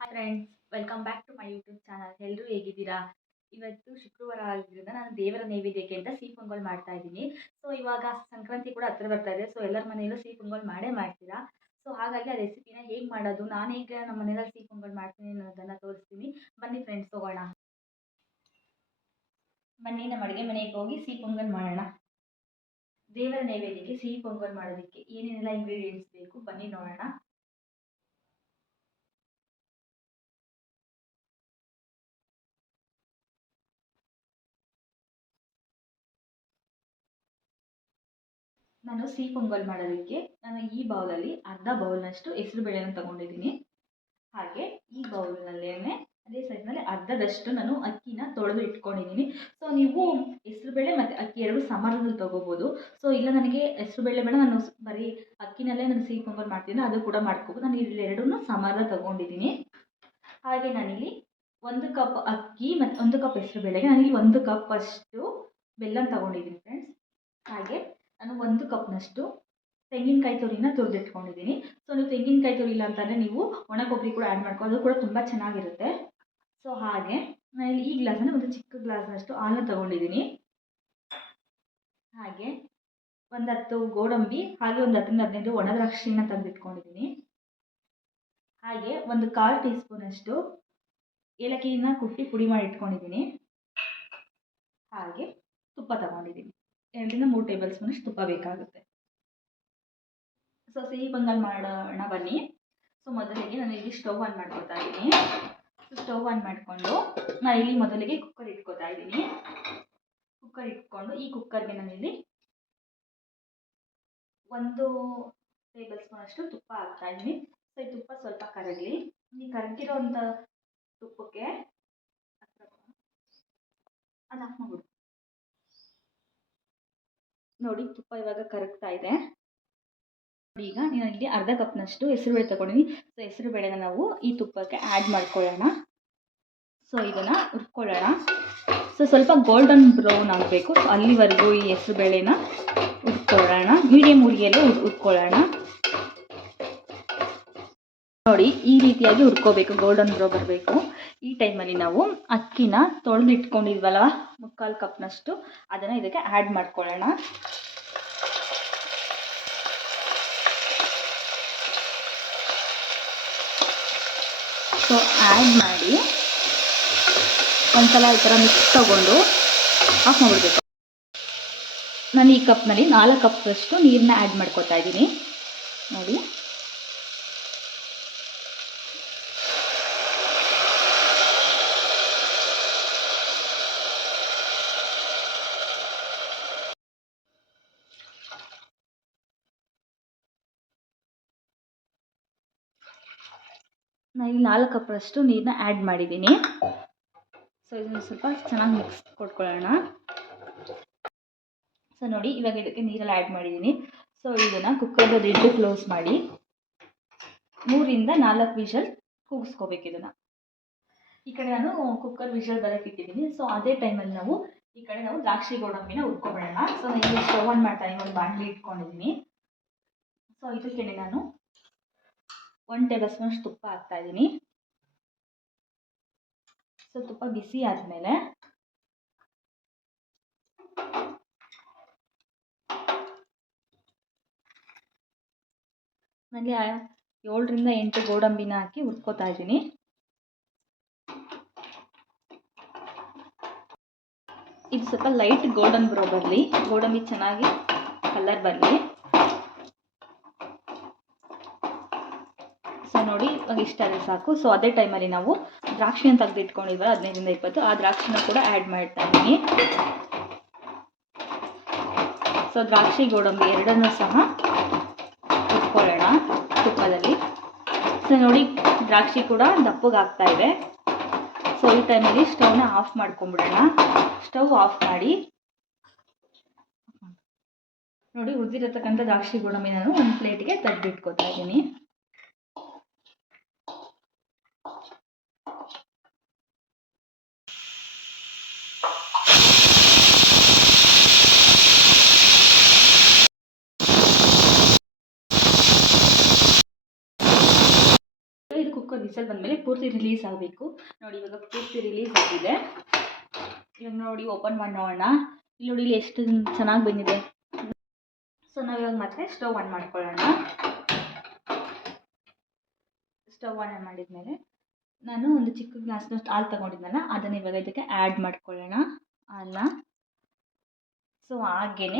Hi friends welcome back to my YouTube channel ಎಲ್ಲರೂ ಹೇಗಿದ್ದೀರಾ? ಇವತ್ತು ಶುಕ್ರವಾರ ಆಗಿರೋದ್ರಿಂದ ನಾನು ದೇವರ ನೈವೇದ್ಯಕ್ಕೆ ಅಂತ ಸಿಹಿ ಪೊಂಗಲ್ ಮಾಡ್ತಾ ಇದ್ದೀನಿ. ಸೊ ಇವಾಗ ಸಂಕ್ರಾಂತಿ ಕೂಡ ಹತ್ರ ಬರ್ತಾ ಇದೆ. ಸೊ ಎಲ್ಲರ ಮನೆಯಲ್ಲೂ ಸಿಹಿ ಪೊಂಗಲ್ ಮಾಡೇ ಮಾಡ್ತೀರಾ? ಸೊ ಹಾಗಾಗಿ ಆ ರೆಸಿಪಿನ ಹೇಗೆ ಮಾಡೋದು, ನಾನು ಹೇಗೆ ನಮ್ಮ ಮನೆಯಲ್ಲಿ ಸಿಹಿ ಪೊಂಗಲ್ ಮಾಡ್ತೀನಿ ಅನ್ನೋದನ್ನು ತೋರಿಸ್ತೀನಿ. ಬನ್ನಿ ಫ್ರೆಂಡ್ಸ್ ಹೋಗೋಣ ಬನ್ನಿ, ನಮ್ಮ ಅಡುಗೆ ಮನೆಗೆ ಹೋಗಿ ಸಿಹಿ ಪೊಂಗಲ್ ಮಾಡೋಣ. ದೇವರ ನೈವೇದ್ಯಕ್ಕೆ ಸಿಹಿ ಪೊಂಗಲ್ ಮಾಡೋದಕ್ಕೆ ಏನೇನೆಲ್ಲ ಇಂಗ್ರೀಡಿಯೆಂಟ್ಸ್ ಬೇಕು, ಬನ್ನಿ ನೋಡೋಣ. ನಾನು ಸಿಹಿ ಪೊಂಗಲ್ ಮಾಡೋದಕ್ಕೆ ನಾನು ಈ ಬೌಲಲ್ಲಿ ಅರ್ಧ ಬೌಲ್ನಷ್ಟು ಹೆಸರು ಬೇಳೆನ ತಗೊಂಡಿದ್ದೀನಿ. ಹಾಗೆ ಈ ಬೌಲ್ನಲ್ಲೇ ಅದೇ ಸೈಜ್ನಲ್ಲಿ ಅರ್ಧದಷ್ಟು ನಾನು ಅಕ್ಕಿನ ತೊಳೆದು ಇಟ್ಕೊಂಡಿದ್ದೀನಿ. ಸೊ ನೀವು ಹೆಸರುಬೇಳೆ ಮತ್ತು ಅಕ್ಕಿ ಎರಡು ಸಮರದಲ್ಲಿ ತೊಗೋಬೋದು. ಸೊ ಇಲ್ಲ ನನಗೆ ಹೆಸರುಬೇಳೆ ಬೇಡ, ನಾನು ಬರೀ ಅಕ್ಕಿನಲ್ಲೇ ನಾನು ಸಿಹಿ ಪೊಂಗಲ್ ಮಾಡ್ತೀನಿ, ಅದು ಕೂಡ ಮಾಡ್ಕೋಬೋದು. ನಾನು ಇಲ್ಲಿ ಎರಡನ್ನೂ ಸಮಾನ ತೊಗೊಂಡಿದ್ದೀನಿ. ಹಾಗೆ ನಾನಿಲ್ಲಿ ಒಂದು ಕಪ್ ಅಕ್ಕಿ ಮತ್ತು ಒಂದು ಕಪ್ ಹೆಸರುಬೇಳೆಗೆ ನಾನಿಲ್ಲಿ ಒಂದು ಕಪ್ ಅಷ್ಟು ಬೆಲ್ಲ ತೊಗೊಂಡಿದ್ದೀನಿ ಫ್ರೆಂಡ್ಸ್ ಹಾಗೆ ನಾನು ಒಂದು ಕಪ್ನಷ್ಟು ತೆಂಗಿನಕಾಯಿ ತುರಿನ ತುರಿದಿಟ್ಕೊಂಡಿದ್ದೀನಿ. ಸೊ ನೀವು ತೆಂಗಿನಕಾಯಿ ತುರಿ ಇಲ್ಲ ಅಂತಂದರೆ ನೀವು ಒಣ ಕೊಬ್ಬರಿ ಕೂಡ ಆ್ಯಡ್ ಮಾಡ್ಕೊ, ಅದು ಕೂಡ ತುಂಬ ಚೆನ್ನಾಗಿರುತ್ತೆ. ಸೊ ಹಾಗೆ ನಾನಿಲ್ಲಿ ಈ ಗ್ಲಾಸನ್ನು ಒಂದು ಚಿಕ್ಕ ಗ್ಲಾಸ್ನಷ್ಟು ಹಾಲನ್ನು ತೊಗೊಂಡಿದ್ದೀನಿ. ಹಾಗೆ ಒಂದು ಹತ್ತು ಗೋಡಂಬಿ, ಹಾಗೆ ಒಂದು ಹತ್ತರಿಂದ ಹದಿನೈದು ಒಣ ದ್ರಾಕ್ಷಿನ ತೆಗೆದಿಟ್ಕೊಂಡಿದ್ದೀನಿ. ಹಾಗೆ ಒಂದು ಕಾಲು ಟೀ ಸ್ಪೂನಷ್ಟು ಏಲಕ್ಕಿನ ಕುಟ್ಟಿ ಪುಡಿ ಮಾಡಿ ಇಟ್ಕೊಂಡಿದ್ದೀನಿ. ಹಾಗೆ ತುಪ್ಪ ತಗೊಂಡಿದ್ದೀನಿ. ಎರಡರಿಂದ ಮೂರು ಟೇಬಲ್ ಸ್ಪೂನಷ್ಟು ತುಪ್ಪ ಬೇಕಾಗುತ್ತೆ. ಸೊ ಸಿಹಿ ಬಂಗಲ್ ಮಾಡೋಣ ಬನ್ನಿ. ಸೊ ಮೊದಲಿಗೆ ನಾನು ಇಲ್ಲಿ ಸ್ಟವ್ ಆನ್ ಮಾಡ್ಕೊತಾ ಇದ್ದೀನಿ. ಸ್ಟವ್ ಆನ್ ಮಾಡಿಕೊಂಡು ನಾನು ಇಲ್ಲಿ ಮೊದಲಿಗೆ ಕುಕ್ಕರ್ ಇಟ್ಕೊತಾ ಇದ್ದೀನಿ. ಕುಕ್ಕರ್ ಇಟ್ಕೊಂಡು ಈ ಕುಕ್ಕರ್ಗೆ ನಾನಿಲ್ಲಿ ಒಂದು ಟೇಬಲ್ ಸ್ಪೂನಷ್ಟು ತುಪ್ಪ ಹಾಕ್ತಾ ಇದ್ದೀನಿ. ಸೊ ಈ ತುಪ್ಪ ಸ್ವಲ್ಪ ಕರಗಲಿ. ಈ ಕರಗಿರೋಂಥ ತುಪ್ಪಕ್ಕೆ ಅದು ಮಾಡ್ಬಿಡು ನೋಡಿ, ತುಪ್ಪ ಇವಾಗ ಕರಗ್ತಾ ಇದೆ. ಈಗ ನಾನು ಇಲ್ಲಿ ಅರ್ಧ ಕಪ್ನಷ್ಟು ಹೆಸರುಬೇಳೆ ತಗೊಂಡಿನಿ. ಸೊ, ಹೆಸರುಬೇಳೆನ ನಾವು ಈ ತುಪ್ಪಕ್ಕೆ ಆ್ಯಡ್ ಮಾಡ್ಕೊಳ್ಳೋಣ. ಸೊ, ಇದನ್ನು ಹುರ್ಕೊಳ್ಳೋಣ. ಸೊ, ಸ್ವಲ್ಪ ಗೋಲ್ಡನ್ ಬ್ರೌನ್ ಆಗಬೇಕು. ಅಲ್ಲಿವರೆಗೂ ಈ ಹೆಸರುಬೇಳೆನ ಹುರ್ಕೊಳ್ಳೋಣ. ಮೀಡಿಯಮ್ ಉರಿಯಲ್ಲೇ ಹುರ್ಕೊಳ್ಳೋಣ. ನೋಡಿ, ಈ ರೀತಿಯಾಗಿ ಹುರ್ಕೋಬೇಕು. ಗೋಲ್ಡನ್ ಬ್ರೌ ಬರಬೇಕು. ಈ ಟೈಮಲ್ಲಿ ನಾವು ಅಕ್ಕಿನ ತೊಳೆದು ಇಟ್ಕೊಂಡಿದ್ವಲ್ಲ ಮುಕ್ಕಾಲು ಕಪ್ನಷ್ಟು. ಅದನ್ನು ಇದಕ್ಕೆ ಆ್ಯಡ್ ಮಾಡ್ಕೊಳ್ಳೋಣ. ಸೊ ಆ್ಯಡ್ ಮಾಡಿ ಒಂದ್ಸಲ ಈ ಥರ ಮಿಕ್ಸ್ ತಗೊಂಡು ಆಫ್ ಮಾಡಿಬಿಡ್ಬೇಕು. ನಾನು ಈ ಕಪ್ನಲ್ಲಿ ನಾಲ್ಕು ಕಪ್ನಷ್ಟು ನೀರನ್ನ ಆ್ಯಡ್ ಮಾಡ್ಕೊತಾ ಇದ್ದೀನಿ. ನೋಡಿ. ನಾನು ನಾಲ್ಕು ಕಪ್ಪಷ್ಟು ನೀರನ್ನ ಆ್ಯಡ್ ಮಾಡಿದ್ದೀನಿ. ಸೊ ಇದನ್ನು ಸ್ವಲ್ಪ ಚೆನ್ನಾಗಿ ಮಿಕ್ಸ್ ಕೊಟ್ಕೊಳ್ಳೋಣ. ಸೊ ನೋಡಿ, ಇವಾಗ ಇದಕ್ಕೆ ನೀರೆಲ್ಲ ಆ್ಯಡ್ ಮಾಡಿದ್ದೀನಿ. ಸೊ ಇದನ್ನು ಕುಕ್ಕರ್ದು ಲಿಡ್ ಕ್ಲೋಸ್ ಮಾಡಿ. ಮೂರಿಂದ ನಾಲ್ಕು ವಿಷಲ್ ಕೂಗಿಸ್ಕೋಬೇಕು ಇದನ್ನು. ಈ ಕಡೆ ನಾನು ಕುಕ್ಕರ್ ವಿಷಲ್ ಬರೋಕ್ಕೆ ಇಟ್ಟಿದ್ದೀನಿ. ಸೊ ಅದೇ ಟೈಮಲ್ಲಿ ನಾವು ಈ ಕಡೆ ನಾವು ದ್ರಾಕ್ಷಿ ಗೋಡಂಬಿನ ಉಟ್ಕೊಬಿಡೋಣ ಸೊ ನಾನು ಇಲ್ಲಿ ಸ್ಟವ್ ಆನ್ ಮಾಡ್ತಾ ಒಂದು ಬಾಣಲಿ ಇಟ್ಕೊಂಡಿದ್ದೀನಿ. ಸೊ ಇದಕ್ಕೆ ನಾನು ಒನ್ ಟೇಬಲ್ ಸ್ಪೂನಷ್ಟು ತುಪ್ಪ ಹಾಕ್ತಾ ಇದ್ದೀನಿ. ಸೊ ತುಪ್ಪ ಬಿಸಿ ಆದಮೇಲೆ ನನಗೆ ಏಳರಿಂದ ಎಂಟು ಗೋಡಂಬಿನ ಹಾಕಿ ಹುರ್ಕೋತಾ ಇದ್ದೀನಿ. ಇದು ಸ್ವಲ್ಪ ಲೈಟ್ ಗೋಲ್ಡನ್ ಬ್ರೋ ಬರಲಿ. ಗೋಡಂಬಿ ಚೆನ್ನಾಗಿ ಕಲರ್ ಬರಲಿ ಸೊ ನೋಡಿ ಇವಾಗ ಇಷ್ಟ ಆದರೆ ಸಾಕು. ಸೊ ಅದೇ ಟೈಮಲ್ಲಿ ನಾವು ದ್ರಾಕ್ಷಿನ ತೆಗೆದು ಇಟ್ಕೊಂಡಿದ್ವಲ್ಲ ಹದಿನೈದರಿಂದ ಇಪ್ಪತ್ತು, ಆ ದ್ರಾಕ್ಷಿನ ಕೂಡ ಆ್ಯಡ್ ಮಾಡ್ತಾ ಇದ್ದೀನಿ. ಸೊ ದ್ರಾಕ್ಷಿ ಗೋಡಂಬಿ ಎರಡನ್ನೂ ಸಹ ಇಟ್ಕೊಳ್ಳೋಣ ತುಪ್ಪದಲ್ಲಿ. ಸೊ ನೋಡಿ, ದ್ರಾಕ್ಷಿ ಕೂಡ ದಪ್ಪಗೆ ಆಗ್ತಾ ಇದೆ. ಸೊ ಈ ಟೈಮಲ್ಲಿ ಸ್ಟವ್ನ ಆಫ್ ಮಾಡ್ಕೊಂಬಿಡೋಣ ಸ್ಟವ್ ಆಫ್ ಮಾಡಿ. ನೋಡಿ ಉದ್ದಿರತಕ್ಕಂಥ ದ್ರಾಕ್ಷಿ ಗೋಡಂಬಿ ನಾನು ಒಂದು ಪ್ಲೇಟ್ಗೆ ತೆಗೆದಿಟ್ಕೋತಾ ಇದ್ದೀನಿ. ಕುಕ್ಕರ್ ವಿಸಲ್ ಬಂದಮೇಲೆ ಪೂರ್ತಿ ರಿಲೀಸ್ ಆಗಬೇಕು. ನೋಡಿ, ಇವಾಗ ಪೂರ್ತಿ ರಿಲೀಸ್ ಆಗಿದೆ ಇವಾಗ ನೋಡಿ ಓಪನ್ ಮಾಡಿ ನೋಡೋಣ ಇಲ್ಲಿ ನೋಡಿ, ಇಲ್ಲಿ ಎಷ್ಟು ಚೆನ್ನಾಗಿ ಬಂದಿದೆ. ಸೊ ನಾವು ಇವಾಗ ಮತ್ತೆ ಸ್ಟವ್ ಆನ್ ಮಾಡ್ಕೊಳ್ಳೋಣ. ಸ್ಟವ್ ಆನ್ ಮಾಡಿದ್ಮೇಲೆ ನಾನು ಒಂದು ಚಿಕ್ಕ ಗ್ಲಾಸ್ನಷ್ಟು ಹಾಲು ತಗೊಂಡಿದ್ನಲ್ಲ, ಅದನ್ನು ಇವಾಗ ಇದಕ್ಕೆ ಆ್ಯಡ್ ಮಾಡ್ಕೊಳ್ಳೋಣ. ಹಾಲನ್ನ ಸೊ ಹಾಗೇ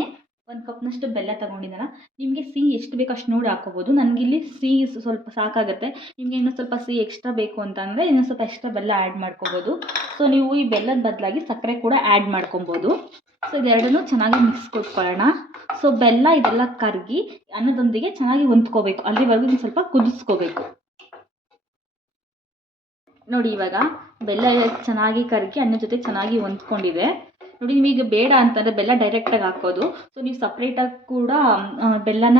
ಒಂದು ಕಪ್ನಷ್ಟು ಬೆಲ್ಲ ತಗೊಂಡಿದ್ದಾನ. ನಿಮಗೆ ಸಿಹಿ ಎಷ್ಟು ಬೇಕು ಅಷ್ಟು ನೋಡಿ ಹಾಕ್ಕೋಬೋದು ನನಗಿಲ್ಲಿ ಸಿಹಿ ಸ್ವಲ್ಪ ಸಾಕಾಗುತ್ತೆ. ನಿಮಗೆ ಇನ್ನೂ ಸ್ವಲ್ಪ ಸಿಹಿ ಎಕ್ಸ್ಟ್ರಾ ಬೇಕು ಅಂತ ಅಂದರೆ ಇನ್ನೂ ಸ್ವಲ್ಪ ಎಕ್ಸ್ಟ್ರಾ ಬೆಲ್ಲ ಆ್ಯಡ್ ಮಾಡ್ಕೋಬೋದು. ಸೊ ನೀವು ಈ ಬೆಲ್ಲದ ಬದಲಾಗಿ ಸಕ್ಕರೆ ಕೂಡ ಆ್ಯಡ್ ಮಾಡ್ಕೊಬೋದು. ಸೊ ಇದೆರಡನ್ನೂ ಚೆನ್ನಾಗಿ ಮಿಕ್ಸ್ ಕೊಟ್ಕೊಳ್ಳೋಣ. ಸೊ ಬೆಲ್ಲ ಇದೆಲ್ಲ ಕರಗಿ ಅನ್ನದೊಂದಿಗೆ ಚೆನ್ನಾಗಿ ಹೊಂದ್ಕೋಬೇಕು. ಅಲ್ಲಿವರೆಗೂ ಇನ್ನು ಸ್ವಲ್ಪ ಕುದಿಸ್ಕೋಬೇಕು. ನೋಡಿ ಇವಾಗ ಬೆಲ್ಲ ಚೆನ್ನಾಗಿ ಕರಗಿ ಅನ್ನದ ಜೊತೆ ಚೆನ್ನಾಗಿ ಹೊಂದ್ಕೊಂಡಿದೆ. ನೋಡಿ, ನಿಮಗೆ ಬೇಡ ಅಂತಂದರೆ ಬೆಲ್ಲ ಡೈರೆಕ್ಟಾಗಿ ಹಾಕೋದು. ಸೊ ನೀವು ಸಪ್ರೇಟಾಗಿ ಕೂಡ ಬೆಲ್ಲನ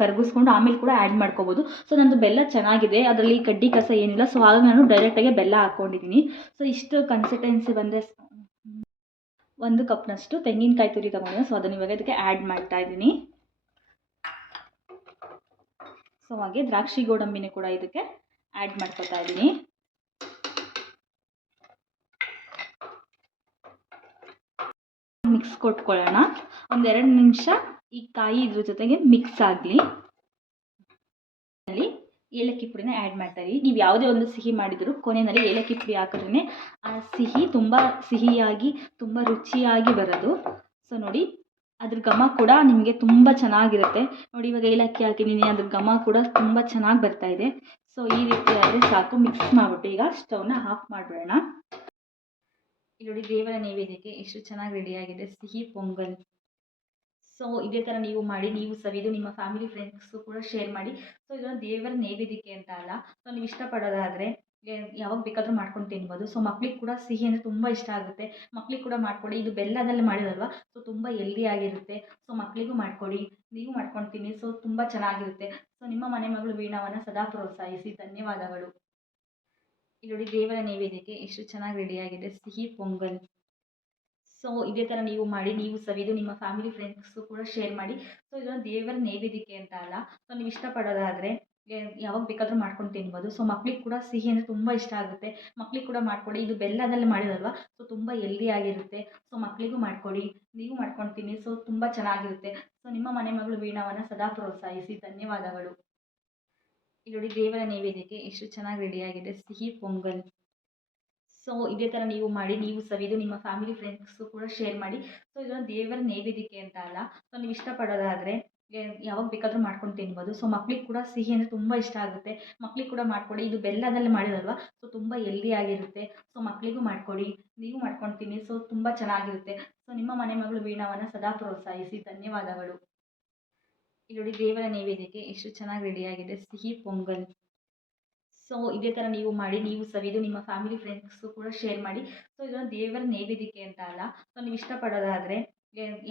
ಕರಗಿಸ್ಕೊಂಡು ಆಮೇಲೆ ಕೂಡ ಆ್ಯಡ್ ಮಾಡ್ಕೋಬೋದು. ಸೊ ನಂದು ಬೆಲ್ಲ ಚೆನ್ನಾಗಿದೆ. ಅದರಲ್ಲಿ ಕಡ್ಡಿ ಕಸ ಏನಿಲ್ಲ. ಸೊ ಹಾಗಾಗಿ ನಾನು ಡೈರೆಕ್ಟಾಗೆ ಬೆಲ್ಲ ಹಾಕ್ಕೊಂಡಿದ್ದೀನಿ ಸೊ ಇಷ್ಟು ಕನ್ಸಿಸ್ಟೆನ್ಸಿ ಬಂದರೆ ಒಂದು ಕಪ್ನಷ್ಟು ತೆಂಗಿನಕಾಯಿ ತುರಿ ತಗೊಂಡಿದ್ದೆ ಸೊ ಅದನ್ನು ಇವಾಗ ಇದಕ್ಕೆ ಆ್ಯಡ್ ಮಾಡ್ತಾ ಇದ್ದೀನಿ. ಸೊ ಹಾಗೆ ದ್ರಾಕ್ಷಿ ಗೋಡಂಬಿನೇ ಕೂಡ ಇದಕ್ಕೆ ಆ್ಯಡ್ ಮಾಡ್ಕೋತಾ ಇದ್ದೀನಿ. ಮಿಕ್ಸ್ ಕೊಟ್ಕೊಳ್ಳೋಣ. ಒಂದೆರಡು ನಿಮಿಷ ಈ ಕಾಯಿ ಇದ್ರ ಜೊತೆಗೆ ಮಿಕ್ಸ್ ಆಗಲಿ. ಅಲ್ಲಿ ಏಲಕ್ಕಿ ಪುಡಿನ ಆ್ಯಡ್ ಮಾಡ್ತಾರೆ. ನೀವು ಯಾವುದೇ ಒಂದು ಸಿಹಿ ಮಾಡಿದರೂ ಕೊನೆಯಲ್ಲಿ ಏಲಕ್ಕಿ ಪುಡಿ ಹಾಕಿದ್ರೆ ಆ ಸಿಹಿ ತುಂಬ ಸಿಹಿಯಾಗಿ, ತುಂಬ ರುಚಿಯಾಗಿ ಬರೋದು. ಸೊ ನೋಡಿ, ಅದ್ರ ಘಮ ಕೂಡ ನಿಮಗೆ ತುಂಬ ಚೆನ್ನಾಗಿರುತ್ತೆ. ನೋಡಿ, ಇವಾಗ ಏಲಕ್ಕಿ ಹಾಕಿದ್ದೀನಿ, ಅದ್ರ ಘಮ ಕೂಡ ತುಂಬ ಚೆನ್ನಾಗಿ ಬರ್ತಾ ಇದೆ. ಸೊ ಈ ರೀತಿ ಆದರೆ ಸಾಕು. ಮಿಕ್ಸ್ ಮಾಡಿಬಿಟ್ಟು ಈಗ ಸ್ಟವ್ನ ಆಫ್ ಮಾಡಿಬಿಡೋಣ. ಇಲ್ಲಿ ನೋಡಿ ದೇವರ ನೈವೇದ್ಯಕ್ಕೆ ಎಷ್ಟು ಚೆನ್ನಾಗಿ ರೆಡಿಯಾಗಿದೆ ಸಿಹಿ, ಪೊಂಗಲ್. ಸೊ ಇದೇ ಥರ ನೀವು ಮಾಡಿ, ನೀವು ಸವಿದು ನಿಮ್ಮ ಫ್ಯಾಮಿಲಿ ಫ್ರೆಂಡ್ಸು ಕೂಡ ಶೇರ್ ಮಾಡಿ. ಸೊ ಇದೊಂದು ದೇವರ ನೈವೇದ್ಯಕ್ಕೆ ಅಂತ ಅಲ್ಲ. ಸೊ ನೀವು ಇಷ್ಟಪಡೋದಾದರೆ ಯಾವಾಗ ಬೇಕಾದರೂ ಮಾಡ್ಕೊಂಡು ತಿನ್ಬೋದು. ಸೊ ಮಕ್ಳಿಗೆ ಕೂಡ ಸಿಹಿ ಅಂದರೆ ತುಂಬ ಇಷ್ಟ ಆಗುತ್ತೆ. ಮಕ್ಳಿಗೆ ಕೂಡ ಮಾಡಿಕೊಡಿ. ಇದು ಬೆಲ್ಲದಲ್ಲಿ ಮಾಡಿದಲ್ವ? ಸೊ ತುಂಬ ಎಲ್ದಿ ಆಗಿರುತ್ತೆ. ಸೊ ಮಕ್ಕಳಿಗೂ ಮಾಡಿಕೊಡಿ. ನೀವು ಮಾಡ್ಕೊಂಡು ತಿನ್ನಿ. ಸೊ ತುಂಬ ಚೆನ್ನಾಗಿರುತ್ತೆ. ಸೊ ನಿಮ್ಮ ಮನೆ ಮಗಳು ವೀಣಾವನ್ನು ಸದಾ ಪ್ರೋತ್ಸಾಹಿಸಿ. ಧನ್ಯವಾದಗಳು. ಇಲ್ಲಿ ನೋಡಿ ದೇವರ ನೈವೇದ್ಯಕ್ಕೆ ಎಷ್ಟು ಚೆನ್ನಾಗಿ ರೆಡಿಯಾಗಿದೆ ಸಿಹಿ ಪೊಂಗಲ್. ಸೊ ಇದೇ ಥರ ನೀವು ಮಾಡಿ, ನೀವು ಸವಿದು ನಿಮ್ಮ ಫ್ಯಾಮಿಲಿ ಫ್ರೆಂಡ್ಸ್ ಕೂಡ ಶೇರ್ ಮಾಡಿ. ಸೊ ಇದೊಂದು ದೇವರ ನೈವೇದ್ಯಕ್ಕೆ ಅಂತ ಅಲ್ಲ. ಸೊ ನೀವು ಇಷ್ಟಪಡೋದಾದರೆ ಯಾವಾಗ ಬೇಕಾದರೂ ಮಾಡ್ಕೊಂಡು ತಿನ್ಬೋದು. ಸೊ ಮಕ್ಳಿಗೆ ಕೂಡ ಸಿಹಿ ಅಂದರೆ ತುಂಬ ಇಷ್ಟ ಆಗುತ್ತೆ. ಮಕ್ಳಿಗೆ ಕೂಡ ಮಾಡಿಕೊಡಿ. ಇದು ಬೆಲ್ಲದಲ್ಲಿ ಮಾಡಿದಲ್ವಾ ಸೊ ತುಂಬ ಆಗಿರುತ್ತೆ. ಸೊ ಮಕ್ಕಳಿಗೂ ಮಾಡಿಕೊಡಿ. ನೀವು ಮಾಡ್ಕೊಂಡು ತಿನ್ನಿ. ಸೊ ತುಂಬ ಚೆನ್ನಾಗಿರುತ್ತೆ. ಸೊ ನಿಮ್ಮ ಮನೆ ಮಗಳು ವೀಣಾವನ್ನು ಸದಾ ಪ್ರೋತ್ಸಾಹಿಸಿ. ಧನ್ಯವಾದಗಳು. ಇಲ್ಲಿ ನೋಡಿ ದೇವರ ನೈವೇದ್ಯಕ್ಕೆ ಎಷ್ಟು ಚೆನ್ನಾಗಿ ರೆಡಿಯಾಗಿದೆ ಸಿಹಿ ಪೊಂಗಲ್. ಸೊ ಇದೇ ಥರ ನೀವು ಮಾಡಿ, ನೀವು ಸವಿದು ನಿಮ್ಮ ಫ್ಯಾಮಿಲಿ ಫ್ರೆಂಡ್ಸು ಕೂಡ ಶೇರ್ ಮಾಡಿ. ಸೊ ಇದೊಂದು ದೇವರ ನೈವೇದ್ಯಕ್ಕೆ ಅಂತ ಅಲ್ಲ. ಸೊ ನೀವು ಇಷ್ಟಪಡೋದಾದರೆ ಯಾವಾಗ ಬೇಕಾದರೂ ಮಾಡ್ಕೊಂಡು ತಿನ್ಬೋದು. ಸೊ ಮಕ್ಳಿಗೆ ಕೂಡ ಸಿಹಿ ಅಂದರೆ ತುಂಬ ಇಷ್ಟ ಆಗುತ್ತೆ. ಮಕ್ಳಿಗೆ ಕೂಡ ಮಾಡಿಕೊಡಿ. ಇದು ಬೆಲ್ಲದಲ್ಲಿ ಮಾಡಿರಲ್ವ? ಸೊ ತುಂಬ ಎಲ್ದಿ ಆಗಿರುತ್ತೆ. ಸೊ ಮಕ್ಕಳಿಗೂ ಮಾಡಿಕೊಡಿ. ನೀವು ಮಾಡ್ಕೊಂಡು ತಿನ್ನಿ. ಸೊ ತುಂಬ ಚೆನ್ನಾಗಿರುತ್ತೆ. ಸೊ ನಿಮ್ಮ ಮನೆ ಮಗಳು ವೀಣಾವನ್ನು ಸದಾ ಪ್ರೋತ್ಸಾಹಿಸಿ. ಧನ್ಯವಾದಗಳು. ಇಲ್ಲಿ ನೋಡಿ ದೇವರ ನೈವೇದ್ಯಕ್ಕೆ ಎಷ್ಟು ಚೆನ್ನಾಗಿ ರೆಡಿಯಾಗಿದೆ ಸಿಹಿ, ಪೊಂಗಲ್. ಸೊ ಇದೇ ಥರ ನೀವು ಮಾಡಿ, ನೀವು ಸವಿದು ನಿಮ್ಮ ಫ್ಯಾಮಿಲಿ ಫ್ರೆಂಡ್ಸು ಕೂಡ ಶೇರ್ ಮಾಡಿ. ಸೊ ಇದೊಂದು ದೇವರ ನೈವೇದ್ಯಕ್ಕೆ ಅಂತ ಅಲ್ಲ. ಸೊ ನೀವು ಇಷ್ಟಪಡೋದಾದರೆ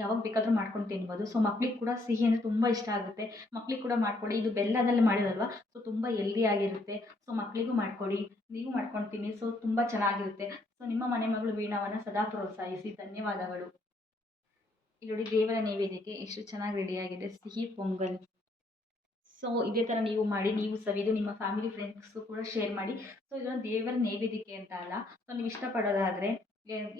ಯಾವಾಗ ಬೇಕಾದರೂ ಮಾಡ್ಕೊಂಡು ತಿನ್ಬೋದು. ಸೊ ಮಕ್ಳಿಗೆ ಕೂಡ ಸಿಹಿ ಅಂದರೆ ತುಂಬ ಇಷ್ಟ ಆಗುತ್ತೆ. ಮಕ್ಳಿಗೆ ಕೂಡ ಮಾಡಿಕೊಡಿ. ಇದು ಬೆಲ್ಲದಲ್ಲಿ ಮಾಡಿರಲ್ವ? ಸೊ ತುಂಬ ಎಲ್ದಿ ಆಗಿರುತ್ತೆ. ಸೊ ಮಕ್ಕಳಿಗೂ ಮಾಡಿಕೊಡಿ. ನೀವು ಮಾಡ್ಕೊಂಡು ತಿನ್ನಿ. ಸೊ ತುಂಬ ಚೆನ್ನಾಗಿರುತ್ತೆ. ಸೊ ನಿಮ್ಮ ಮನೆ ಮಗಳು ವೀಣಾವನ್ನು ಸದಾ ಪ್ರೋತ್ಸಾಹಿಸಿ. ಧನ್ಯವಾದಗಳು. ಇಲ್ಲಿ ನೋಡಿ ದೇವರ ನೈವೇದ್ಯಕ್ಕೆ ಎಷ್ಟು ಚೆನ್ನಾಗಿ ರೆಡಿಯಾಗಿದೆ ಸಿಹಿ ಪೊಂಗಲ್. ಸೊ ಇದೇ ಥರ ನೀವು ಮಾಡಿ, ನೀವು ಸವಿದು ನಿಮ್ಮ ಫ್ಯಾಮಿಲಿ ಫ್ರೆಂಡ್ಸ್ ಕೂಡ ಶೇರ್ ಮಾಡಿ. ಸೊ ಇದೊಂದು ದೇವರ ನೈವೇದ್ಯಕ್ಕೆ ಅಂತ ಅಲ್ಲ. ಸೊ ನೀವು ಇಷ್ಟಪಡೋದಾದರೆ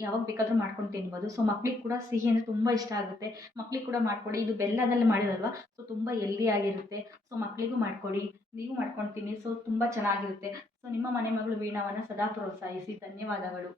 ಯಾವಾಗ ಬೇಕಾದರೂ ಮಾಡ್ಕೊಂಡು ತಿನ್ಬೋದು. ಸೊ ಮಕ್ಳಿಗೆ ಕೂಡ ಸಿಹಿ ಅಂದರೆ ತುಂಬ ಇಷ್ಟ ಆಗುತ್ತೆ. ಮಕ್ಳಿಗೆ ಕೂಡ ಮಾಡಿಕೊಡಿ. ಇದು ಬೆಲ್ಲದಲ್ಲಿ ಮಾಡಿದಲ್ವಾ ಸೊ ತುಂಬ ಆಗಿರುತ್ತೆ. ಸೊ ಮಕ್ಕಳಿಗೂ ಮಾಡಿಕೊಡಿ. ನೀವು ಮಾಡ್ಕೊಂಡು ತಿನ್ನಿ. ಸೊ ತುಂಬ ಚೆನ್ನಾಗಿರುತ್ತೆ. ಸೊ ನಿಮ್ಮ ಮನೆ ಮಗಳು ವೀಣಾವನ್ನು ಸದಾ ಪ್ರೋತ್ಸಾಹಿಸಿ. ಧನ್ಯವಾದಗಳು.